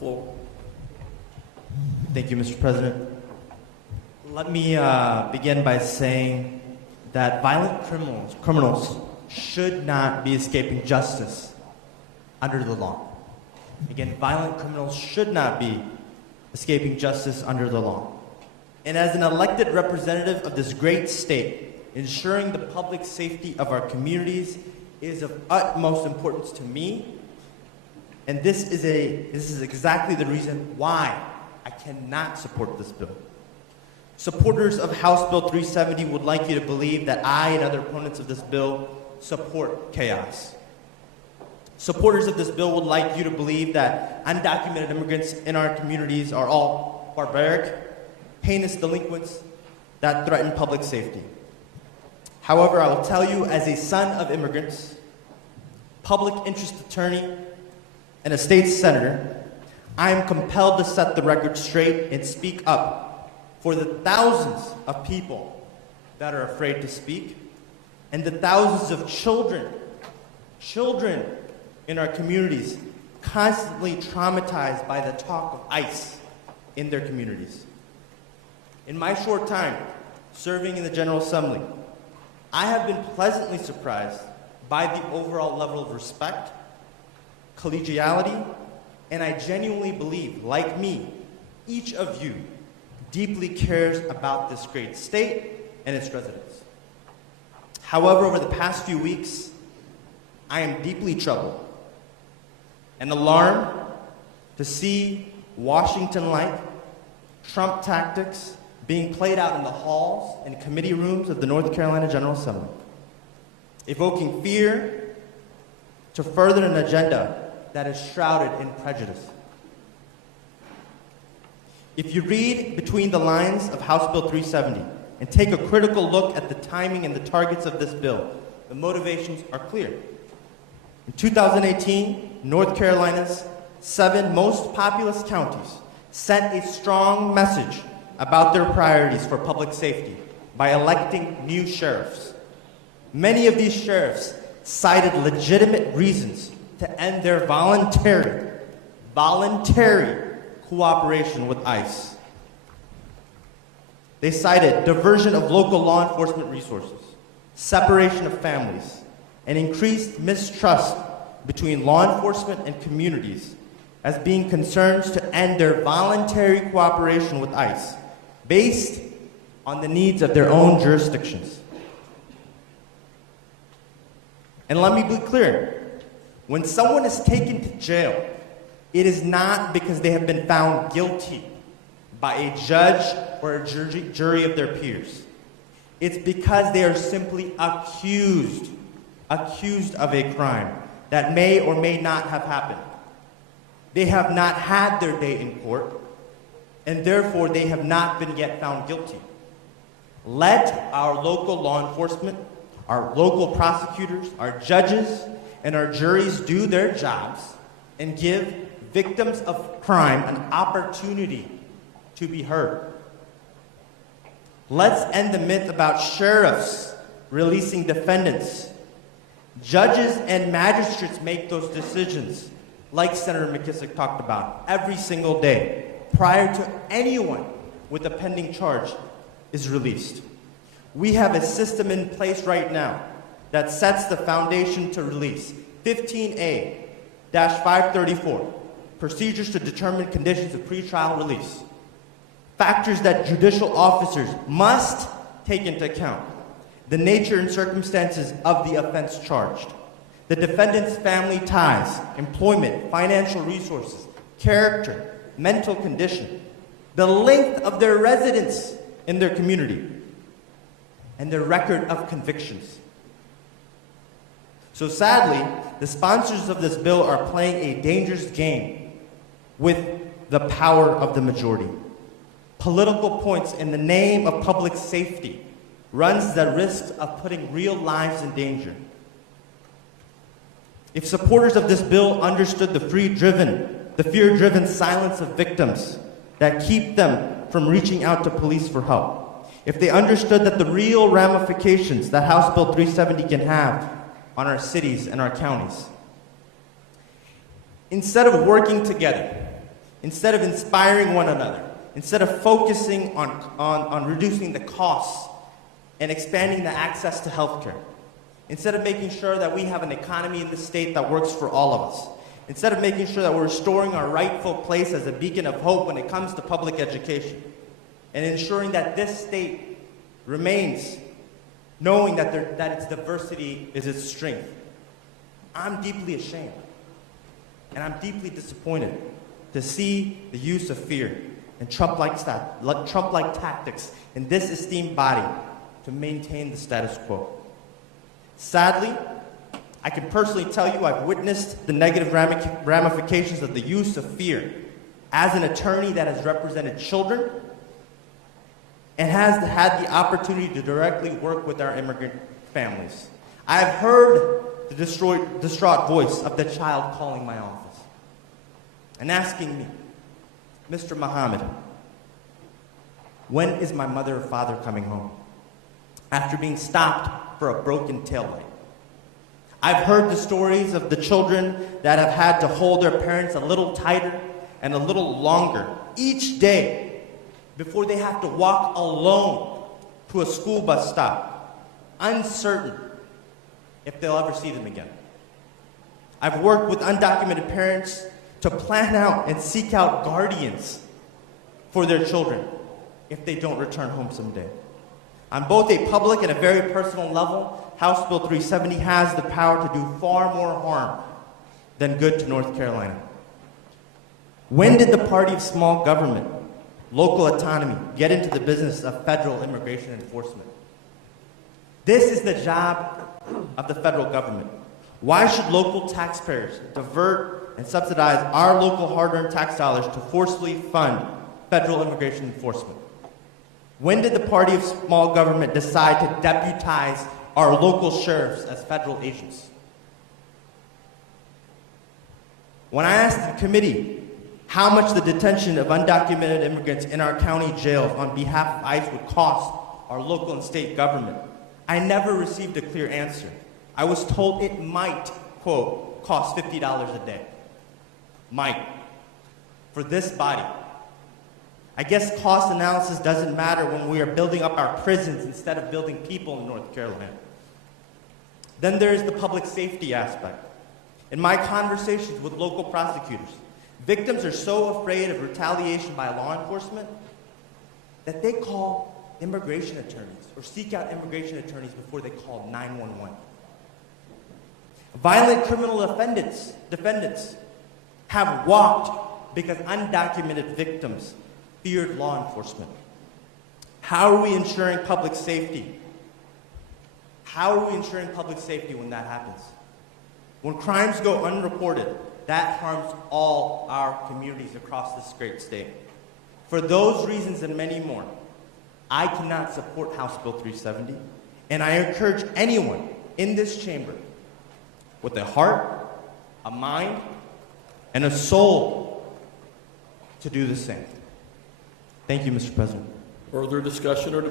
floor. Thank you, Mr. President. Let me begin by saying that violent criminals should not be escaping justice under the law. Again, violent criminals should not be escaping justice under the law. And as an elected representative of this great state, ensuring the public safety of our communities is of utmost importance to me. And this is exactly the reason why I cannot support this bill. Supporters of House Bill 370 would like you to believe that I and other opponents of this bill support chaos. Supporters of this bill would like you to believe that undocumented immigrants in our communities are all barbaric, heinous delinquents that threaten public safety. However, I will tell you, as a son of immigrants, public interest attorney, and a state senator, I am compelled to set the record straight and speak up for the thousands of people that are afraid to speak, and the thousands of children in our communities constantly traumatized by the talk of ICE in their communities. In my short time serving in the General Assembly, I have been pleasantly surprised by the overall level of respect, collegiality, and I genuinely believe, like me, each of you deeply cares about this great state and its residents. However, over the past few weeks, I am deeply troubled and alarmed to see Washington-like Trump tactics being played out in the halls and committee rooms of the North Carolina General Assembly, evoking fear to further an agenda that is shrouded in prejudice. If you read between the lines of House Bill 370 and take a critical look at the timing and the targets of this bill, the motivations are clear. In 2018, North Carolina's 7 most populous counties sent a strong message about their priorities for public safety by electing new sheriffs. Many of these sheriffs cited legitimate reasons to end their voluntary cooperation with ICE. They cited diversion of local law enforcement resources, separation of families, and increased mistrust between law enforcement and communities as being concerns to end their voluntary cooperation with ICE based on the needs of their own jurisdictions. And let me be clear, when someone is taken to jail, it is not because they have been found guilty by a judge or a jury of their peers. It's because they are simply accused of a crime that may or may not have happened. They have not had their day in court, and therefore they have not been yet found guilty. Let our local law enforcement, our local prosecutors, our judges, and our juries do their jobs and give victims of crime an opportunity to be heard. Let's end the myth about sheriffs releasing defendants. Judges and magistrates make those decisions, like Senator McKissick talked about, every single day, prior to anyone with a pending charge is released. We have a system in place right now that sets the foundation to release 15A-534, procedures to determine conditions of pretrial release. Factors that judicial officers must take into account: the nature and circumstances of the offense charged, the defendant's family ties, employment, financial resources, character, mental condition, the length of their residence in their community, and their record of convictions. So sadly, the sponsors of this bill are playing a dangerous game with the power of the majority. Political points in the name of public safety runs the risk of putting real lives in danger. If supporters of this bill understood the fear-driven silence of victims that keep them from reaching out to police for help, if they understood that the real ramifications that House Bill 370 can have on our cities and our counties, instead of working together instead of inspiring one another, instead of focusing on reducing the costs and expanding the access to healthcare, instead of making sure that we have an economy in the state that works for all of us, instead of making sure that we're restoring our rightful place as a beacon of hope when it comes to public education, and ensuring that this state remains knowing that its diversity is its strength. I'm deeply ashamed, and I'm deeply disappointed to see the use of fear and Trump-like tactics in this esteemed body to maintain the status quo. Sadly, I can personally tell you I've witnessed the negative ramifications of the use of fear as an attorney that has represented children and has had the opportunity to directly work with our immigrant families. I have heard the distraught voice of the child calling my office and asking me, Mr. Muhammad, when is my mother or father coming home? After being stopped for a broken taillight. I've heard the stories of the children that have had to hold their parents a little tighter and a little longer each day before they have to walk alone to a school bus stop, uncertain if they'll ever see them again. I've worked with undocumented parents to plan out and seek out guardians for their children if they don't return home someday. On both a public and a very personal level, House Bill 370 has the power to do far more harm than good to North Carolina. When did the party of small government, local autonomy, get into the business of federal immigration enforcement? This is the job of the federal government. Why should local taxpayers divert and subsidize our local hard-earned tax dollars to forcefully fund federal immigration enforcement? When did the party of small government decide to deputize our local sheriffs as federal agents? When I asked the committee how much the detention of undocumented immigrants in our county jails on behalf of ICE would cost our local and state government, I never received a clear answer. I was told it might, quote, cost $50 a day. Might. For this body. I guess cost analysis doesn't matter when we are building up our prisons instead of building people in North Carolina. Then there's the public safety aspect. In my conversations with local prosecutors, victims are so afraid of retaliation by law enforcement that they call immigration attorneys or seek out immigration attorneys before they call 911. Violent criminal defendants have walked because undocumented victims feared law enforcement. How are we ensuring public safety? How are we ensuring public safety when that happens? When crimes go unreported, that harms all our communities across this great state. For those reasons and many more, I cannot support House Bill 370, and I encourage anyone in this chamber with a heart, a mind, and a soul to do the same. Thank you, Mr. President. Further discussion or debate?